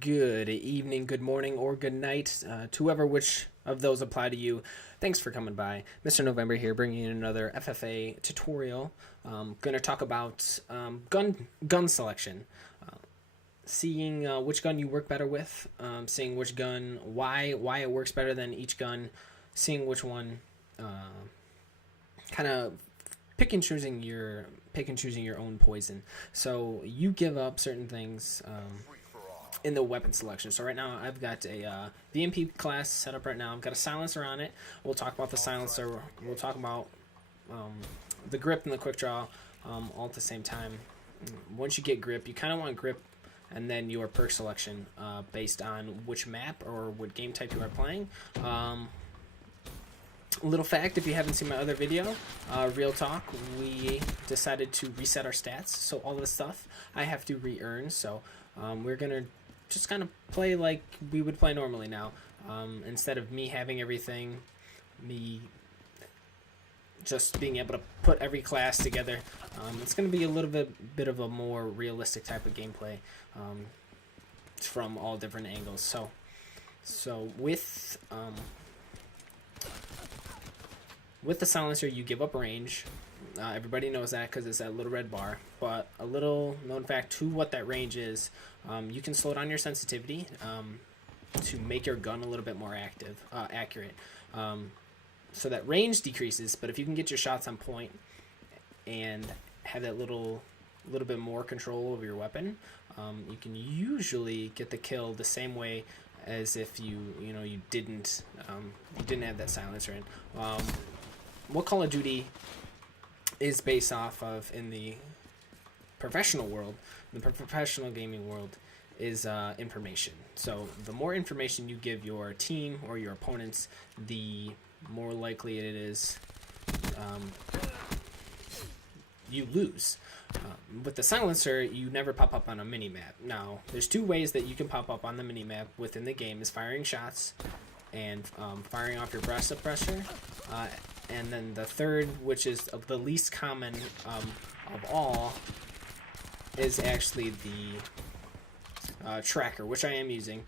Good evening, good morning, or good night to whoever which of those apply to you. Thanks for coming by. Mr. November here, bringing in another FFA tutorial. Going to talk about gun selection, seeing which gun you work better with, seeing which gun, why it works better than each gun, seeing which one, kind of pick and choosing your own poison. So you give up certain things. In the weapon selection. So right now I've got a VMP class set up right now. I've got a silencer on it. We'll talk about the silencer. We'll talk about the grip and the quick draw all at the same time. Once you get grip, you kind of want grip and then your perk selection based on which map or what game type you are playing. Little fact, if you haven't seen my other video, Real Talk, we decided to reset our stats. So all this stuff I have to re-earn. So we're going to just kind of play like we would play normally now. Instead of me having everything, me just being able to put every class together, it's going to be a little bit of a more realistic type of gameplay from all different angles. So with the silencer, you give up range. Everybody knows that because it's that little red bar. But a little known fact to what that range is, you can slow down your sensitivity to make your gun a little bit more accurate. So that range decreases, but if you can get your shots on point and have that little bit more control over your weapon, you can usually get the kill the same way as if you didn't have that silencer in. What Call of Duty is based off of in the professional world, the professional gaming world, is information. So the more information you give your team or your opponents, the more likely it is you lose. With the silencer, you never pop up on a mini-map. Now, there's two ways that you can pop up on the mini-map within the game, is firing shots and firing off your breath suppressor. And then the third, which is the least common of all, is actually the tracker, which I am using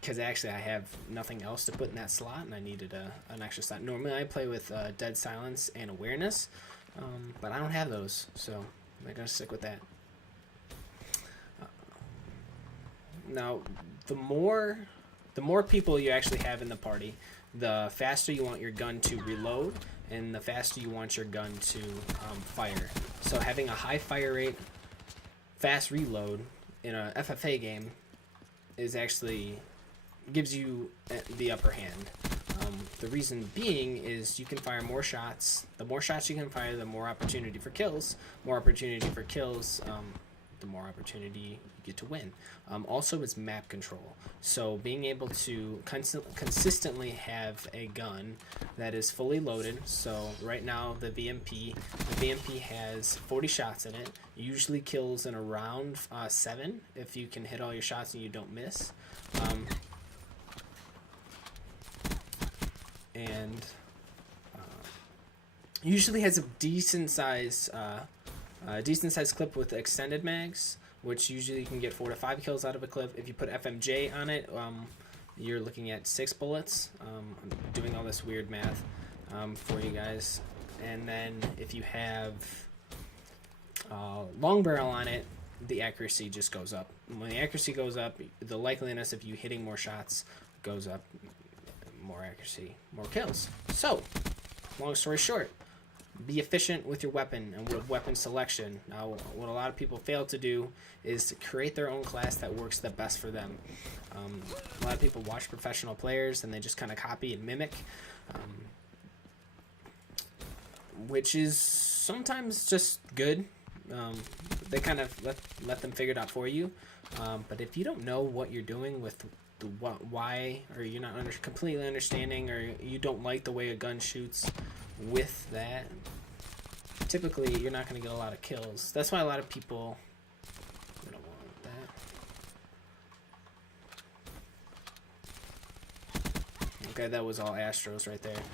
because actually I have nothing else to put in that slot, and I needed an extra slot. Normally I play with Dead Silence and Awareness, but I don't have those, so I'm going to stick with that. Now, the more people you actually have in the party, the faster you want your gun to reload, and the faster you want your gun to fire. So having a high fire rate, fast reload in a FFA game is actually gives you the upper hand. The reason being is you can fire more shots. The more shots you can fire, the more opportunity for kills. More opportunity for kills, the more opportunity you get to win. Also, it's map control. So being able to consistently have a gun that is fully loaded. So right now the VMP has 40 shots in it. Usually kills in around 7 if you can hit all your shots and you don't miss. And usually has a decent size clip with extended mags, which usually you can get 4 to 5 kills out of a clip. If you put FMJ on it, you're looking at 6 bullets. I'm doing all this weird math for you guys. And then if you have long barrel on it, the accuracy just goes up. When the accuracy goes up, the likeliness of you hitting more shots goes up. More accuracy, more kills. So, long story short, be efficient with your weapon and with weapon selection. Now, what a lot of people fail to do is to create their own class that works the best for them. A lot of people watch professional players and they just kind of copy and mimic, which is sometimes just good. They kind of let them figure it out for you. But if you don't know what you're doing with why, or you're not completely understanding, or you don't like the way a gun shoots with that, typically you're not going to get a lot of kills. That's why a lot of people don't want that. Okay, that was all Astros right there.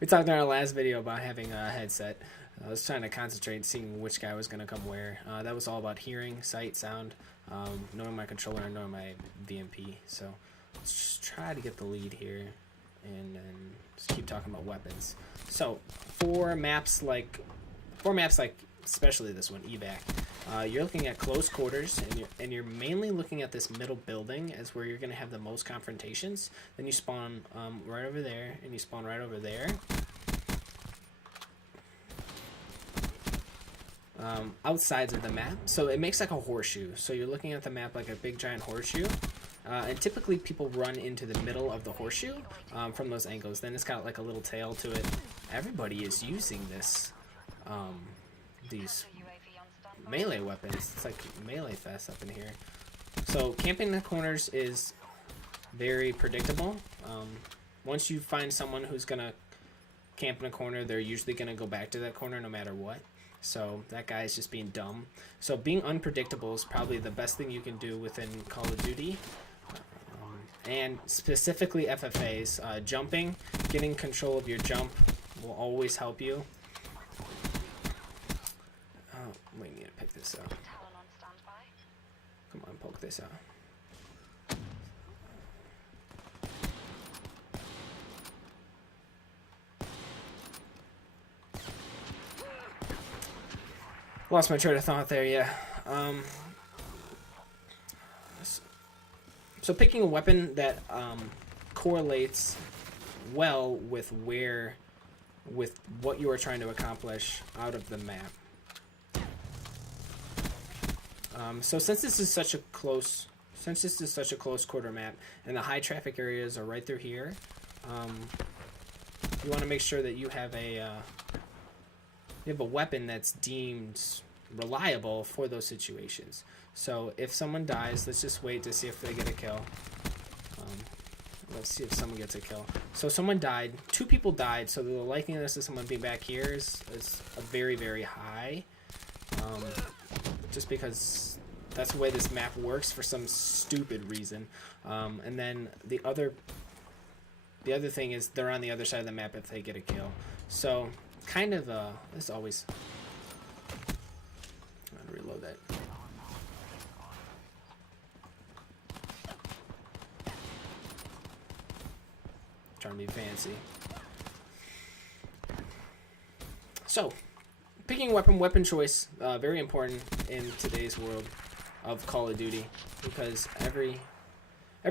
We talked in our last video about having a headset. I was trying to concentrate seeing which guy was going to come where. That was all about hearing, sight, sound, knowing my controller and knowing my VMP. So let's just try to get the lead here and then just keep talking about weapons. So for maps like especially this one, evac, you're looking at close quarters, and you're mainly looking at this middle building as where you're going to have the most confrontations. Then you spawn right over there, and you spawn right over there. Outsides of the map, so it makes like a horseshoe. So you're looking at the map like a big giant horseshoe, and typically people run into the middle of the horseshoe from those angles. Then it's got like a little tail to it. Everybody is using this, these melee weapons. It's like melee fest up in here. So camping the corners is very predictable. Once you find someone who's gonna camp in a corner, they're usually gonna go back to that corner no matter what. So that guy's just being dumb. So being unpredictable is probably the best thing you can do within Call of Duty. And specifically FFAs. Jumping, getting control of your jump will always help you. Oh, we need to pick this up. Come on, poke this out. Lost my train of thought there, yeah. So picking a weapon that correlates well with what you are trying to accomplish out of the map. So since this is such a close quarter map, and the high traffic areas are right through here, you want to make sure that you have a weapon that's deemed reliable for those situations. So if someone dies, let's just wait to see if they get a kill. Let's see if someone gets a kill. So someone died. 2 people died, so the likeliness of someone being back here is a very, very high. Just because that's the way this map works for some stupid reason. And then the other thing is they're on the other side of the map if they get a kill. So kind of this always. I'm gonna reload that. Trying to be fancy. So picking weapon choice, very important in today's world of Call of Duty, because every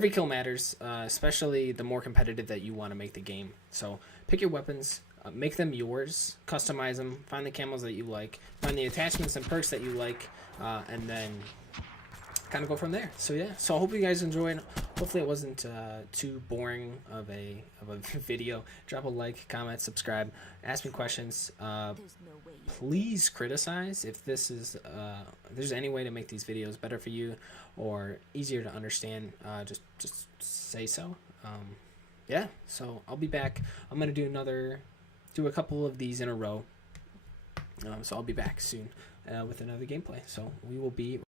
kill matters, especially the more competitive that you want to make the game. So pick your weapons. Make them yours, customize them, find the camos that you like, find the attachments and perks that you like, and then kind of go from there. So yeah, so I hope you guys enjoyed. Hopefully it wasn't too boring of a video. Drop a like, comment, subscribe, ask me questions. Please criticize if this is if there's any way to make these videos better for you or easier to understand. Just say so. Yeah, so I'll be back. I'm gonna do a couple of these in a row. So I'll be back soon with another gameplay. So we will be